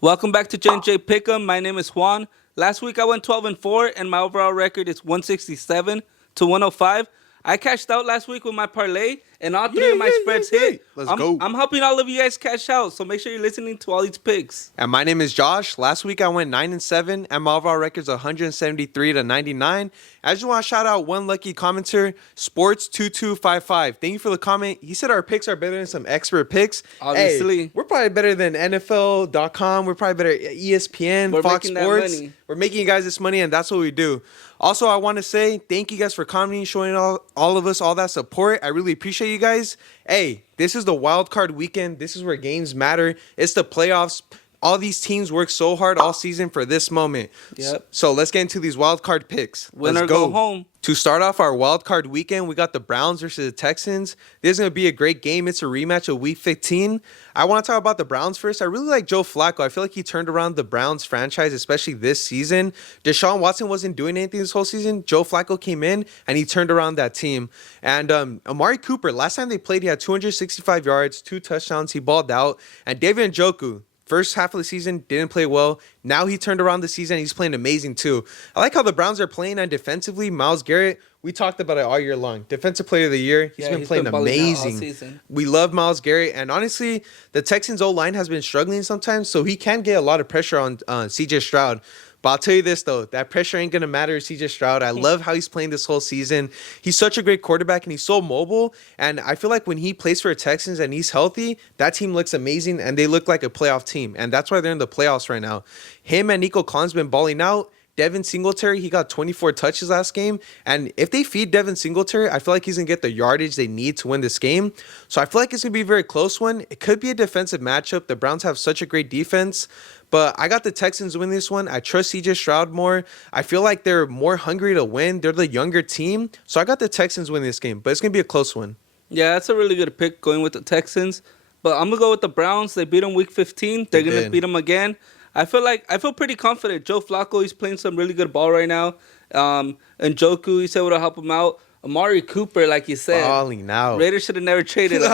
Welcome back to JandJPickEm. My name is Juan. Last week I went 12-4, and my overall record is 167 to 105. I cashed out last week with my parlay, and all three of my spreads hit. Let's go. I'm helping all of you guys cash out, so make sure you're listening to all these picks. And my name is Josh. Last week I went 9-7, and my overall record's 173 to 99. I just want to shout out one lucky commenter, Sports2255. Thank you for the comment. He said our picks are better than some expert picks. Obviously. Hey, we're probably better than NFL.com. We're probably better at ESPN, We're Fox making that Sports. money. We're making you guys this money, and that's what we do. Also, I want to say thank you guys for commenting, showing all of us all that support. I really appreciate you guys. Hey, this is the wild card weekend. This is where games matter. It's the playoffs. All these teams work so hard all season for this moment. Yep. So let's get into these wild card picks. Winner Let's go home. To start off our wild card weekend, we got the Browns versus the Texans. This is going to be a great game. It's a rematch of Week 15. I want to talk about the Browns first. I really like Joe Flacco. I feel like he turned around the Browns franchise, especially this season. Deshaun Watson wasn't doing anything this whole season. Joe Flacco came in, and he turned around that team. And Amari Cooper, last time they played, he had 265 yards, 2 touchdowns. He balled out. And David Njoku, first half of the season, didn't play well. Now he turned around the season. He's playing amazing too. I like how the Browns are playing, and defensively, Myles Garrett, we talked about it all year long. Defensive player of the year. He's been playing amazing. We love Myles Garrett. And honestly, the Texans O-line has been struggling sometimes, so he can get a lot of pressure on CJ Stroud. But I'll tell you this, though. That pressure ain't going to matter to CJ Stroud. I love how he's playing this whole season. He's such a great quarterback, and he's so mobile. And I feel like when he plays for the Texans and he's healthy, that team looks amazing, and they look like a playoff team. And that's why they're in the playoffs right now. Him and Nico Collins been balling out. Devin Singletary, he got 24 touches last game. And if they feed Devin Singletary, I feel like he's going to get the yardage they need to win this game. So I feel like it's going to be a very close one. It could be a defensive matchup. The Browns have such a great defense. But I got the Texans win this one. I trust CJ Stroud more. I feel like they're more hungry to win. They're the younger team. So I got the Texans win this game. But it's going to be a close one. Yeah, that's a really good pick going with the Texans. But I'm going to go with the Browns. They beat them Week 15. They're going to beat them again. I feel pretty confident. Joe Flacco, he's playing some really good ball right now. And Njoku, he's able to help him out. Amari Cooper, like you said. Balling out. Raiders should have never traded him.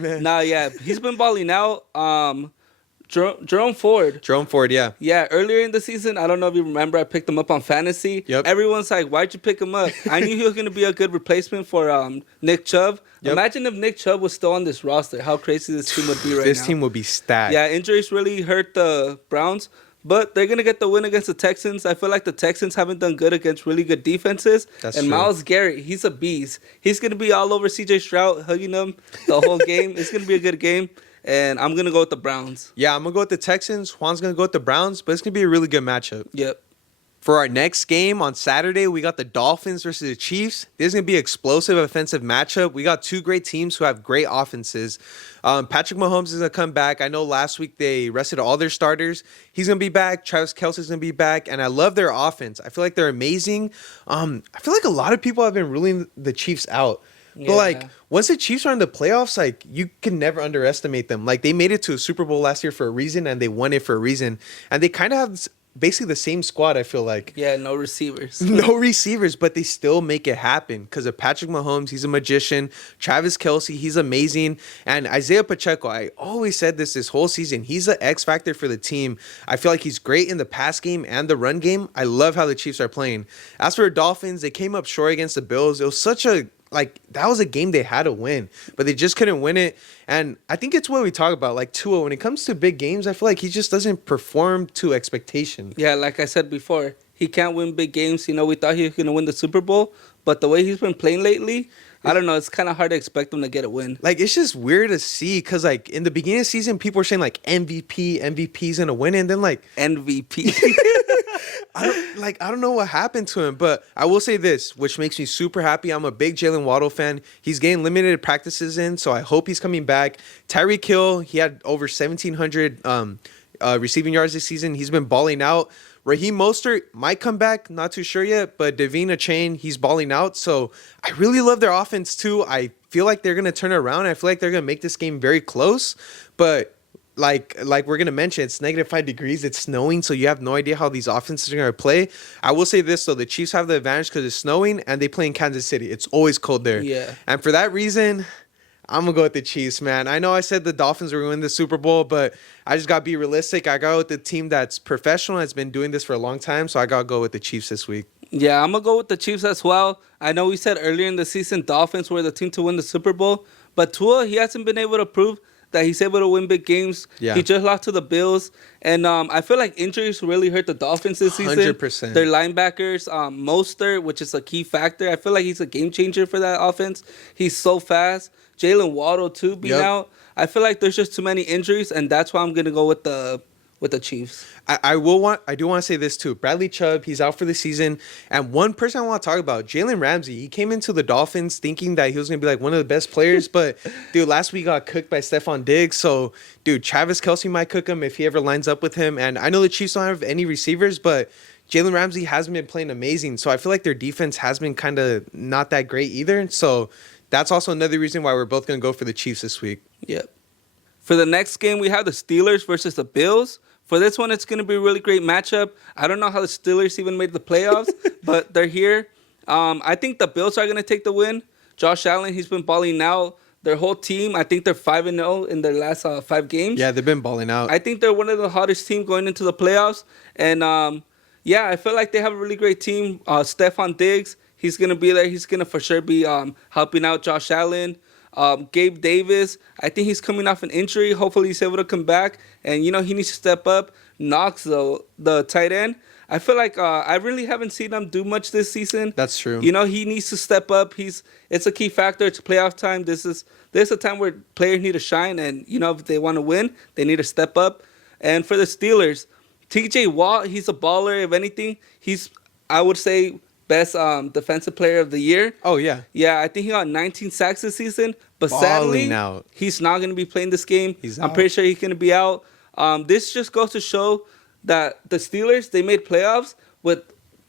Man. Nah, yeah. He's been balling out. Jerome Ford. Jerome Ford, yeah. Yeah, earlier in the season, I don't know if you remember, I picked him up on fantasy. Yep. Everyone's like, why'd you pick him up? I knew he was going to be a good replacement for Nick Chubb. Yep. Imagine if Nick Chubb was still on this roster, how crazy this team would be right now. This team would be stacked. Yeah, injuries really hurt the Browns, but they're going to get the win against the Texans. I feel like the Texans haven't done good against really good defenses. That's and true. Myles Garrett, he's a beast. He's going to be all over CJ Stroud, hugging him the whole game. It's going to be a good game. And I'm going to go with the Browns. Yeah, I'm going to go with the Texans. Juan's going to go with the Browns, but it's going to be a really good matchup. Yep. For our next game on Saturday, we got the Dolphins versus the Chiefs. This is going to be an explosive offensive matchup. We got two great teams who have great offenses. Patrick Mahomes is going to come back. I know last week they rested all their starters. He's going to be back. Travis Kelce's going to be back. And I love their offense. I feel like they're amazing. I feel like a lot of people have been ruling the Chiefs out. Yeah. But, like, once the Chiefs are in the playoffs, like, you can never underestimate them. Like, they made it to a Super Bowl last year for a reason, and they won it for a reason. And they kind of have basically the same squad, I feel like. Yeah, no receivers. No receivers, but they still make it happen because of Patrick Mahomes. He's a magician. Travis Kelce, he's amazing. And Isaiah Pacheco, I always said this whole season. He's an X factor for the team. I feel like he's great in the pass game and the run game. I love how the Chiefs are playing. As for the Dolphins, they came up short against the Bills. It was such a... Like, that was a game they had to win, but they just couldn't win it. And I think it's what we talk about. Like, Tua, when it comes to big games, I feel like he just doesn't perform to expectation. Yeah, like I said before, he can't win big games. You know, we thought he was going to win the Super Bowl, but the way he's been playing lately, I don't know. It's kind of hard to expect him to get a win. Like, it's just weird to see because, like, in the beginning of the season, people were saying, like, MVP's going to win it. And then, like... MVP. I don't know what happened to him, but I will say this, which makes me super happy. I'm a big Jalen Waddle fan. He's getting limited practices in, so I hope he's coming back. Tyreek Hill, he had over 1,700 receiving yards this season. He's been balling out. Raheem Mostert might come back, not too sure yet, but Devine Achane, he's balling out. So I really love their offense too. I feel like they're going to turn it around. I feel like they're going to make this game very close, but like we're going to mention, it's -5 degrees. It's snowing, so you have no idea how these offenses are going to play. I will say this, though. The Chiefs have the advantage because it's snowing, and they play in Kansas City. It's always cold there. Yeah. And for that reason, I'm gonna go with the Chiefs, man. I know I said the Dolphins were going to win the Super Bowl, but I just gotta be realistic. I got with the team that's professional, has been doing this for a long time, so I gotta go with the Chiefs this week. Yeah, I'm gonna go with the Chiefs as well. I know we said earlier in the season Dolphins were the team to win the Super Bowl, but Tua, he hasn't been able to prove that he's able to win big games. Yeah. He just lost to the Bills, and I feel like injuries really hurt the Dolphins this season. 100%. Their linebackers, Mostert, which is a key factor. I feel like he's a game changer for that offense. He's so fast. Jalen Waddle too being out. I feel like there's just too many injuries, and that's why I'm gonna go with the Chiefs. I do want to say this too. Bradley Chubb, he's out for the season. And one person I want to talk about, Jalen Ramsey. He came into the Dolphins thinking that he was going to be like one of the best players. But, dude, last week got cooked by Stephon Diggs. So, dude, Travis Kelce might cook him if he ever lines up with him. And I know the Chiefs don't have any receivers, but Jalen Ramsey hasn't been playing amazing. So I feel like their defense has been kind of not that great either. So that's also another reason why we're both going to go for the Chiefs this week. Yep. For the next game, we have the Steelers versus the Bills. For this one, it's going to be a really great matchup. I don't know how the Steelers even made the playoffs, but they're here. I think the Bills are going to take the win. Josh Allen, he's been balling out. Their whole team, I think they're 5-0 in their last 5 games. Yeah, they've been balling out. I think they're one of the hottest teams going into the playoffs. And, yeah, I feel like they have a really great team. Stephon Diggs, he's going to be there. He's going to for sure be helping out Josh Allen. Gabe Davis, I think he's coming off an injury. Hopefully he's able to come back. And, he needs to step up. Knox, though, the tight end, I feel like I really haven't seen him do much this season. That's true. He needs to step up. It's a key factor. It's playoff time. This is a time where players need to shine. And, if they want to win, they need to step up. And for the Steelers, TJ Watt, he's a baller. If anything, he's, I would say, best defensive player of the year. Oh, yeah. Yeah, I think he got 19 sacks this season. But Balling sadly, out. He's not going to be playing this game. I'm out. pretty sure he's going to be out. This just goes to show that the Steelers, they made playoffs with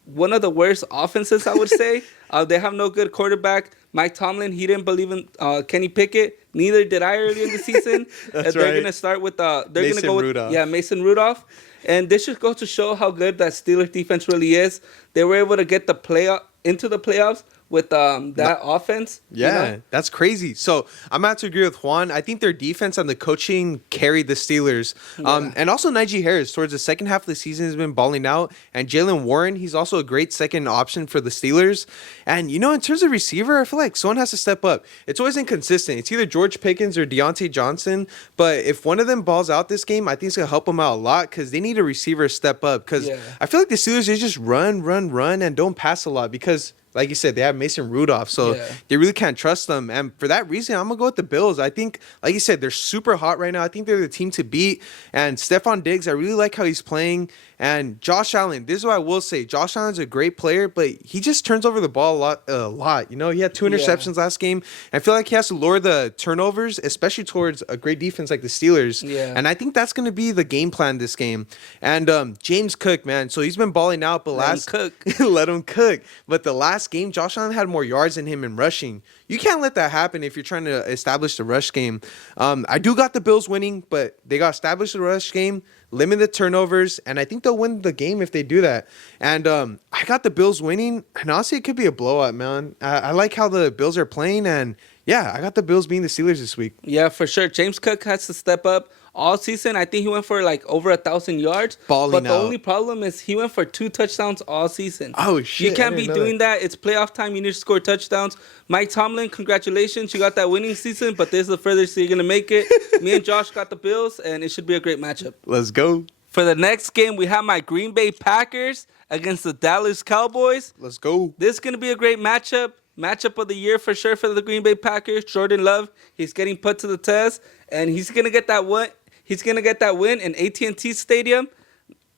one of the worst offenses, I would say. They have no good quarterback. Mike Tomlin, he didn't believe in Kenny Pickett. Neither did I early in the season. That's they're right. going to start with Mason Rudolph. Mason Rudolph. And this just goes to show how good that Steelers defense really is. They were able to get into the playoffs with that offense. Yeah, that's crazy. So I'm about to agree with Juan. I think their defense and the coaching carried the Steelers. And also Najee Harris towards the second half of the season has been balling out. And Jalen Warren, he's also a great second option for the Steelers. And, in terms of receiver, I feel like someone has to step up. It's always inconsistent. It's either George Pickens or Deontay Johnson. But if one of them balls out this game, I think it's going to help them out a lot because they need a receiver to step up. Because I feel like the Steelers, they just run, and don't pass a lot because, like you said, they have Mason Rudolph, so they really can't trust them. And for that reason, I'm going to go with the Bills. I think, like you said, they're super hot right now. I think they're the team to beat. And Stephon Diggs, I really like how he's playing. And Josh Allen, this is what I will say. Josh Allen's a great player, but he just turns over the ball a lot. He had 2 interceptions last game. And I feel like he has to lower the turnovers, especially towards a great defense like the Steelers. Yeah. And I think that's going to be the game plan this game. And James Cook, man, so he's been balling out, but let him cook. But the last game, Josh Allen had more yards than him in rushing. You can't let that happen if you're trying to establish the rush game. I do got the Bills winning, but they got to establish the rush game, limit the turnovers, and I think they'll win the game if they do that. And I got the Bills winning, and honestly, it could be a blowout, man. I like how the Bills are playing, and yeah, I got the Bills beating the Steelers this week. Yeah, for sure. James Cook has to step up. All season, I think he went for like over 1,000 yards. But the only problem is he went for 2 touchdowns all season. Oh, shit. You can't be doing that. It's playoff time. You need to score touchdowns. Mike Tomlin, congratulations. You got that winning season, but this is the furthest you're going to make it. Me and Josh got the Bills, and it should be a great matchup. Let's go. For the next game, we have my Green Bay Packers against the Dallas Cowboys. Let's go. This is going to be a great matchup. Matchup of the year for sure for the Green Bay Packers. Jordan Love, he's getting put to the test, and he's going to get that one. He's going to get that win in AT&T Stadium.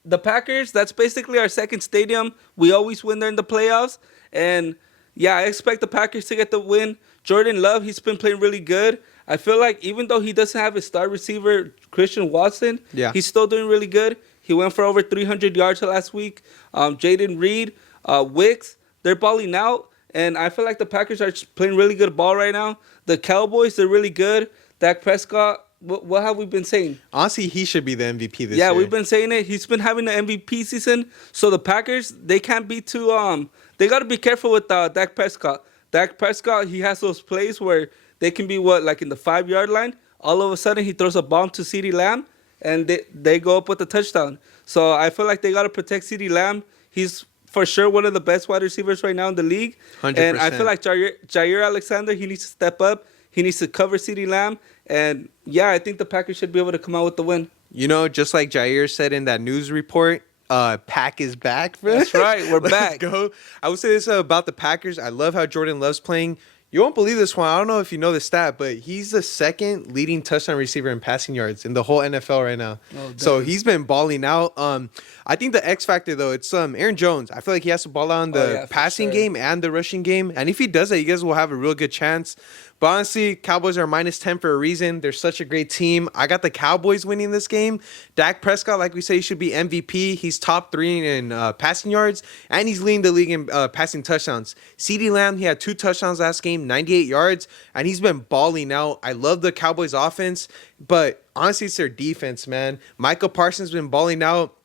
The Packers, that's basically our second stadium. We always win there in the playoffs. And, yeah, I expect the Packers to get the win. Jordan Love, he's been playing really good. I feel like even though he doesn't have his star receiver, Christian Watson, he's still doing really good. He went for over 300 yards last week. Jaden Reed, Wicks, they're balling out. And I feel like the Packers are playing really good ball right now. The Cowboys, they're really good. Dak Prescott, what have we been saying? Honestly, he should be the MVP this year. Yeah, we've been saying it. He's been having an MVP season. So the Packers, they can't be too they got to be careful with Dak Prescott. Dak Prescott, he has those plays where they can be like in the 5-yard line. All of a sudden, he throws a bomb to CeeDee Lamb, and they go up with a touchdown. So I feel like they got to protect CeeDee Lamb. He's for sure one of the best wide receivers right now in the league. 100%. And I feel like Jair Alexander, he needs to step up. He needs to cover CeeDee Lamb. And, yeah, I think the Packers should be able to come out with the win. You know, just like Jair said in that news report, Pack is back. That's right. We're back. Go. I would say this about the Packers. I love how Jordan Love's playing. You won't believe this one. I don't know if you know the stat, but he's the second leading touchdown receiver in passing yards in the whole NFL right now. Oh, so he's been balling out. I think the X factor, though, it's Aaron Jones. I feel like he has to ball out in the passing game and the rushing game. And if he does that, you guys will have a real good chance. But honestly, Cowboys are -10 for a reason. They're such a great team. I got the Cowboys winning this game. Dak Prescott, like we say, he should be MVP. He's top 3 in passing yards, and he's leading the league in passing touchdowns. CeeDee Lamb, he had 2 touchdowns last game, 98 yards, and he's been balling out. I love the Cowboys offense, but honestly, it's their defense, man. Michael Parsons been balling out.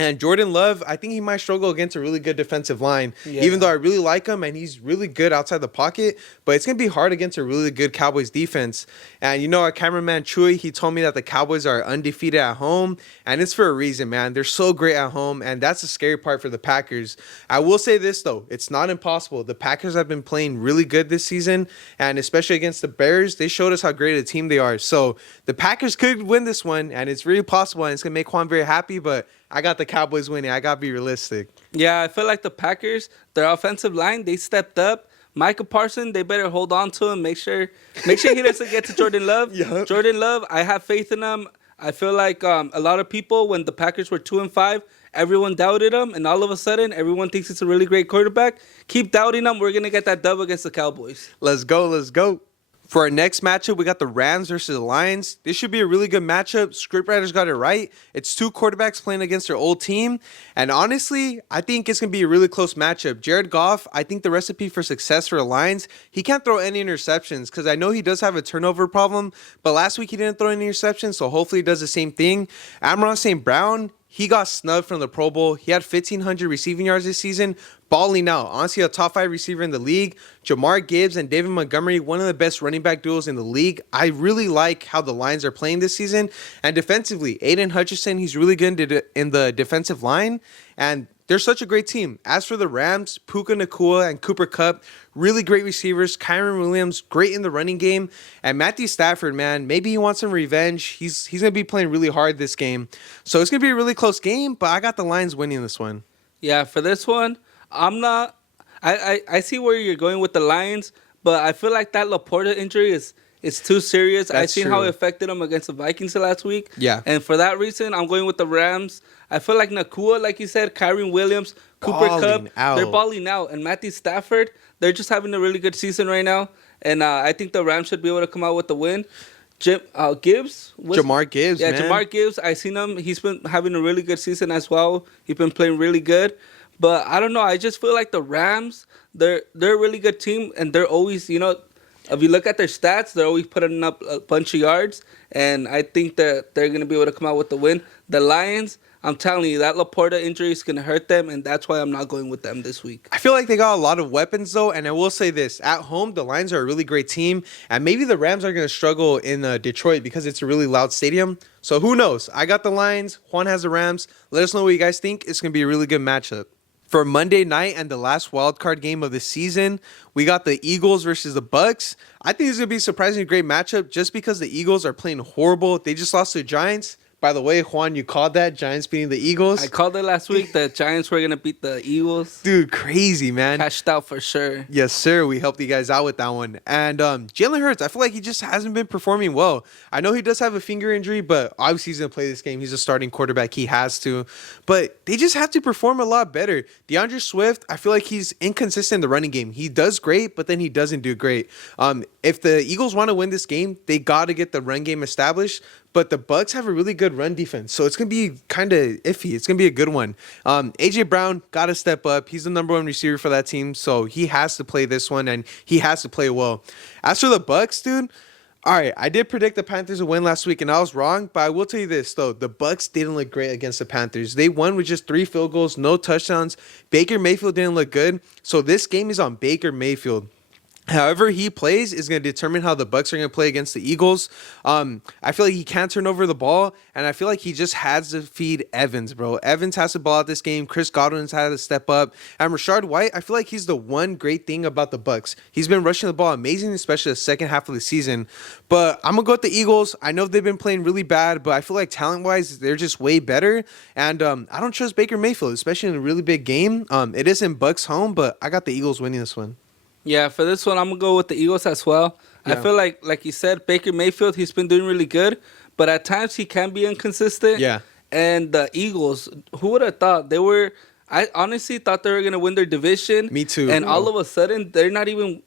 And Jordan Love, I think he might struggle against a really good defensive line, even though I really like him and he's really good outside the pocket. But it's going to be hard against a really good Cowboys defense. And, you know, our cameraman, Chewy, he told me that the Cowboys are undefeated at home. And it's for a reason, man. They're so great at home. And that's the scary part for the Packers. I will say this, though. It's not impossible. The Packers have been playing really good this season. And especially against the Bears, they showed us how great a team they are. So the Packers could win this one. And it's really possible. And it's going to make Juan very happy. But I got the Cowboys winning. I got to be realistic. Yeah, I feel like the Packers, their offensive line, they stepped up. Micah Parsons, they better hold on to him. Make sure he doesn't get to Jordan Love. Yep. Jordan Love, I have faith in him. I feel like a lot of people, when the Packers were 2-5, everyone doubted him. And all of a sudden, everyone thinks it's a really great quarterback. Keep doubting him. We're going to get that dub against the Cowboys. Let's go. Let's go. For our next matchup, we got the Rams versus the Lions. This should be a really good matchup. Scriptwriters got it right. It's 2 quarterbacks playing against their old team. And honestly, I think it's going to be a really close matchup. Jared Goff, I think the recipe for success for the Lions, he can't throw any interceptions because I know he does have a turnover problem. But last week he didn't throw any interceptions, so hopefully he does the same thing. Amon St. Brown, he got snubbed from the Pro Bowl. He had 1,500 receiving yards this season, balling out. Honestly, a top 5 receiver in the league. Jamar Gibbs and David Montgomery, one of the best running back duos in the league. I really like how the Lions are playing this season. And defensively, Aiden Hutchinson, he's really good in the defensive line. And they're such a great team. As for the Rams, Puka Nacua and Cooper Kupp, really great receivers. Kyron Williams, great in the running game. And Matthew Stafford, man, maybe he wants some revenge. He's going to be playing really hard this game. So it's going to be a really close game, but I got the Lions winning this one. Yeah, for this one, I'm not... I see where you're going with the Lions, but I feel like that Laporta injury is too serious. I've seen how it affected them against the Vikings last week. Yeah. And for that reason, I'm going with the Rams. I feel like Nakua, like you said, Kyron Williams, Cooper Kupp, they're balling out. And Matthew Stafford, they're just having a really good season right now. And I think the Rams should be able to come out with the win. Jamar Gibbs, man. Jamar Gibbs, I seen him. He's been having a really good season as well. He's been playing really good. But I don't know. I just feel like the Rams, they're a really good team. And they're always, you know, if you look at their stats, they're always putting up a bunch of yards. And I think that they're going to be able to come out with the win. The Lions, I'm telling you, that Laporta injury is going to hurt them. And that's why I'm not going with them this week. I feel like they got a lot of weapons, though. And I will say this. At home, the Lions are a really great team. And maybe the Rams are going to struggle in Detroit because it's a really loud stadium. So who knows? I got the Lions. Juan has the Rams. Let us know what you guys think. It's going to be a really good matchup. For Monday night and the last wildcard game of the season, we got the Eagles versus the Bucks. I think this is going to be a surprisingly great matchup just because the Eagles are playing horrible. They just lost to the Giants. By the way, Juan, you called that, Giants beating the Eagles. I called it last week. The Giants were going to beat the Eagles. Dude, crazy, man. Cashed out for sure. Yes, sir. We helped you guys out with that one. And Jalen Hurts, I feel like he just hasn't been performing well. I know he does have a finger injury, but obviously he's going to play this game. He's a starting quarterback. He has to. But they just have to perform a lot better. DeAndre Swift, I feel like he's inconsistent in the running game. He does great, but then he doesn't do great. If the Eagles want to win this game, they got to get the run game established. But the Bucks have a really good run defense, so it's going to be kind of iffy. It's going to be a good one. A.J. Brown got to step up. He's the number 1 receiver for that team, so he has to play this one, and he has to play well. As for the Bucks, dude, all right, I did predict the Panthers would win last week, and I was wrong, but I will tell you this, though. The Bucks didn't look great against the Panthers. They won with just 3 field goals, no touchdowns. Baker Mayfield didn't look good, so this game is on Baker Mayfield. However he plays is going to determine how the Bucs are going to play against the Eagles. I feel like he can't turn over the ball, and I feel like he just has to feed Evans, bro. Evans has to ball out this game. Chris Godwin's had to step up. And Rashard White, I feel like he's the one great thing about the Bucs. He's been rushing the ball amazing, especially the second half of the season. But I'm going to go with the Eagles. I know they've been playing really bad, but I feel like talent-wise, they're just way better. And I don't trust Baker Mayfield, especially in a really big game. It is in Bucs home, but I got the Eagles winning this one. Yeah, for this one, I'm going to go with the Eagles as well. Yeah. I feel like you said, Baker Mayfield, he's been doing really good, but at times he can be inconsistent. Yeah. And the Eagles, who would have thought I honestly thought they were going to win their division. Me too. And all of a sudden, they're not even,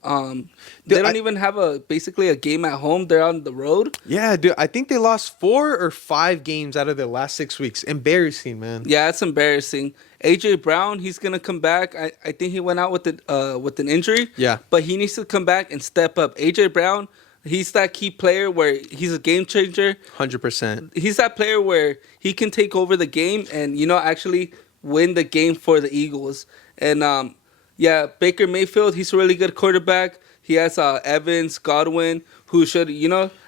they don't even have basically a game at home. They're on the road. Yeah, dude. I think they lost 4 or 5 games out of their last 6 weeks. Embarrassing, man. Yeah, it's embarrassing. AJ Brown, he's gonna come back. I think he went out with an injury. Yeah. But he needs to come back and step up. AJ Brown, he's that key player where he's a game changer. 100%. He's that player where he can take over the game and actually win the game for the Eagles. And yeah, Baker Mayfield, he's a really good quarterback. He has Evans, Godwin, who should they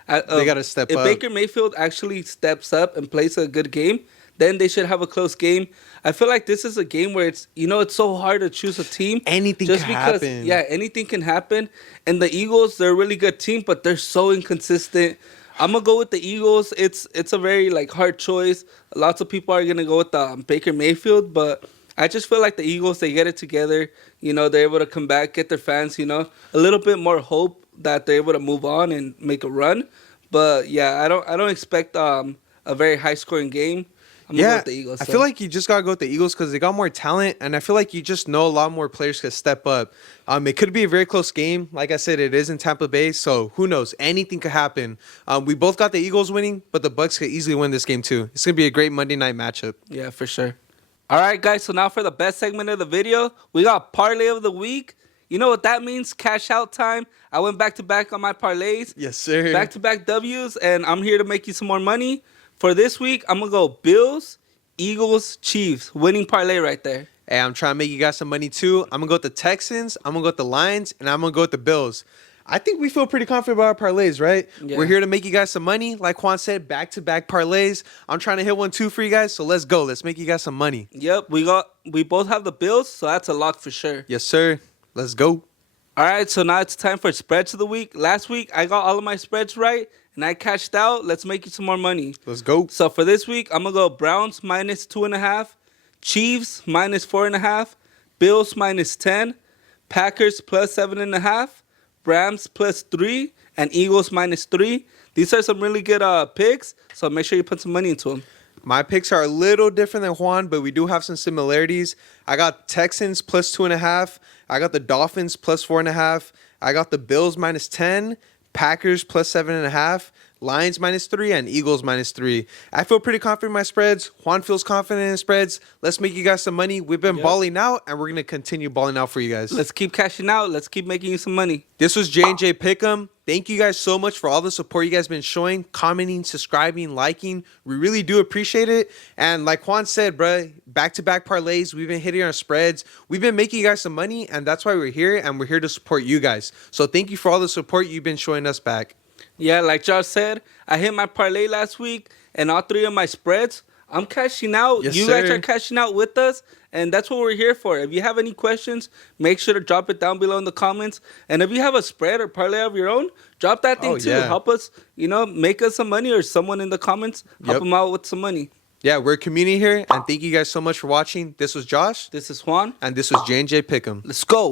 gotta step up. If Baker Mayfield actually steps up and plays a good game, then they should have a close game. I feel like this is a game where it's so hard to choose a team. Anything can happen. Yeah, anything can happen. And the Eagles, they're a really good team, but they're so inconsistent. I'm gonna go with the Eagles. It's a very hard choice. Lots of people are gonna go with Baker Mayfield, but I just feel like the Eagles, they get it together. They're able to come back, get their fans, a little bit more hope that they're able to move on and make a run. But yeah, I don't expect a very high scoring game. I'm gonna go with the Eagles. I feel like you just gotta go with the Eagles because they got more talent, and I feel like you just know a lot more players could step up. It could be a very close game. Like I said, it is in Tampa Bay, so who knows? Anything could happen. We both got the Eagles winning, but the Bucs could easily win this game too. It's gonna be a great Monday night matchup. Yeah, for sure. All right, guys. So now for the best segment of the video, we got Parlay of the Week. You know what that means? Cash out time. I went back to back on my parlays. Yes, sir. Back to back W's, and I'm here to make you some more money. For this week, I'm going to go Bills, Eagles, Chiefs. Winning parlay right there. Hey, I'm trying to make you guys some money too. I'm going to go with the Texans, I'm going to go with the Lions, and I'm going to go with the Bills. I think we feel pretty confident about our parlays, right? Yeah. We're here to make you guys some money. Like Juan said, back-to-back parlays. I'm trying to hit 1-2 for you guys, so let's go. Let's make you guys some money. Yep, we both have the Bills, so that's a lock for sure. Yes, sir. Let's go. All right, so now it's time for spreads of the week. Last week, I got all of my spreads right, and I cashed out. Let's make you some more money. Let's go. So for this week, I'm going to go Browns -2.5, Chiefs -4.5, Bills -10, Packers +7.5, Rams +3, and Eagles -3. These are some really good picks, so make sure you put some money into them. My picks are a little different than Juan, but we do have some similarities. I got Texans +2.5. I got the Dolphins +4.5. I got the Bills -10, Packers +7.5, Lions -3, and Eagles -3. I feel pretty confident in my spreads. Juan feels confident in his spreads. Let's make you guys some money. We've been balling out, and we're going to continue balling out for you guys. Let's keep cashing out. Let's keep making you some money. This was JandJPickEm. Thank you guys so much for all the support you guys been showing, commenting, subscribing, liking. We really do appreciate it. And like Juan said, bro, back-to-back parlays. We've been hitting our spreads. We've been making you guys some money, and that's why we're here, and we're here to support you guys. So thank you for all the support you've been showing us back. Yeah, like Josh said, I hit my parlay last week, and all 3 of my spreads, I'm cashing out. Yes, you guys are cashing out with us, and that's what we're here for. If you have any questions, make sure to drop it down below in the comments. And if you have a spread or parlay of your own, drop that thing too. Yeah. Help us, make us some money, or someone in the comments, help them out with some money. Yeah, we're a community here, and thank you guys so much for watching. This was Josh. This is Juan. And this was JandJPickEm. Let's go.